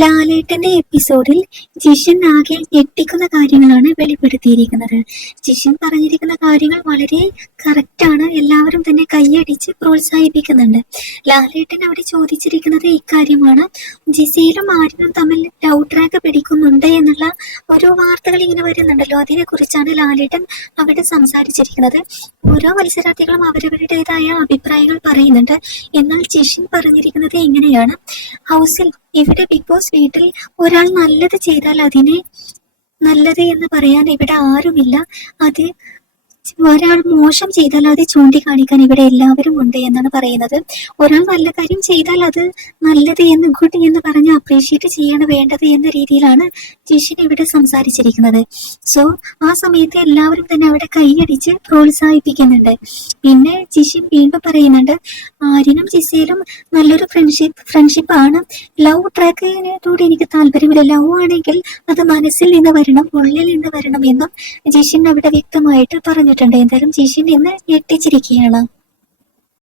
ലാലേട്ടന്റെ എപ്പിസോഡിൽ ജിഷൻ ആകെ ഞെട്ടിക്കുന്ന കാര്യങ്ങളാണ് വെളിപ്പെടുത്തിയിരിക്കുന്നത്. ജിഷൻ പറഞ്ഞിരിക്കുന്ന കാര്യങ്ങൾ വളരെ കറക്റ്റാണ്. എല്ലാവരും തന്നെ കൈയടിച്ച് പ്രോത്സാഹിപ്പിക്കുന്നുണ്ട്. ലാലേട്ടൻ അവിടെ ചോദിച്ചിരിക്കുന്നത് ഇക്കാര്യമാണ്. ജിസയിലും ആര്യനും തമ്മിൽ ലവ് ട്രാക്ക് പിടിക്കുന്നുണ്ട് എന്നുള്ള ഓരോ വാർത്തകൾ ഇങ്ങനെ വരുന്നുണ്ടല്ലോ, അതിനെ കുറിച്ചാണ് ലാലേട്ടൻ അവിടെ സംസാരിച്ചിരിക്കുന്നത്. ഓരോ മത്സരാർത്ഥികളും അവരവരുടേതായ അഭിപ്രായങ്ങൾ പറയുന്നുണ്ട്. എന്നാൽ ജിഷൻ പറഞ്ഞിരിക്കുന്നത് എങ്ങനെയാണ്, ഹൗസിൽ ഇവിടെ ബിഗ് ബോസ് വീട്ടിൽ ഒരാൾ നല്ലത് ചെയ്താൽ അതിനെ നല്ലത് എന്ന് പറയാൻ ഇവിടെ ആരുമില്ല. അത് ഒരാൾ മോശം ചെയ്താൽ അത് ചൂണ്ടിക്കാണിക്കാൻ ഇവിടെ എല്ലാവരും ഉണ്ട് എന്നാണ് പറയുന്നത്. ഒരാൾ നല്ല കാര്യം ചെയ്താൽ അത് നല്ലത് എന്ന് ഗുഡ് എന്ന് പറഞ്ഞ് അപ്രീഷിയേറ്റ് ചെയ്യാണ് വേണ്ടത് എന്ന രീതിയിലാണ് ജിഷൻ ഇവിടെ സംസാരിച്ചിരിക്കുന്നത്. സോ ആ സമയത്ത് എല്ലാവരും തന്നെ അവിടെ കൈയടിച്ച് പ്രോത്സാഹിപ്പിക്കുന്നുണ്ട്. പിന്നെ ജിഷൻ വീണ്ടും പറയുന്നുണ്ട്, ആര്യനും ജിസയിലും നല്ലൊരു ഫ്രണ്ട്ഷിപ്പാണ്. ലവ് ട്രാക്കിനോട് എനിക്ക് താല്പര്യമില്ല. ലവ് ആണെങ്കിൽ അത് മനസ്സിൽ നിന്ന് വരണം, ഉള്ളിൽ നിന്ന് വരണം എന്നും ജിഷൻ അവിടെ വ്യക്തമായിട്ട് പറഞ്ഞിട്ടുണ്ട്. എന്തായാലും ജിഷൻ ഇന്ന് ഞെട്ടിച്ചിരിക്കുകയാണ്.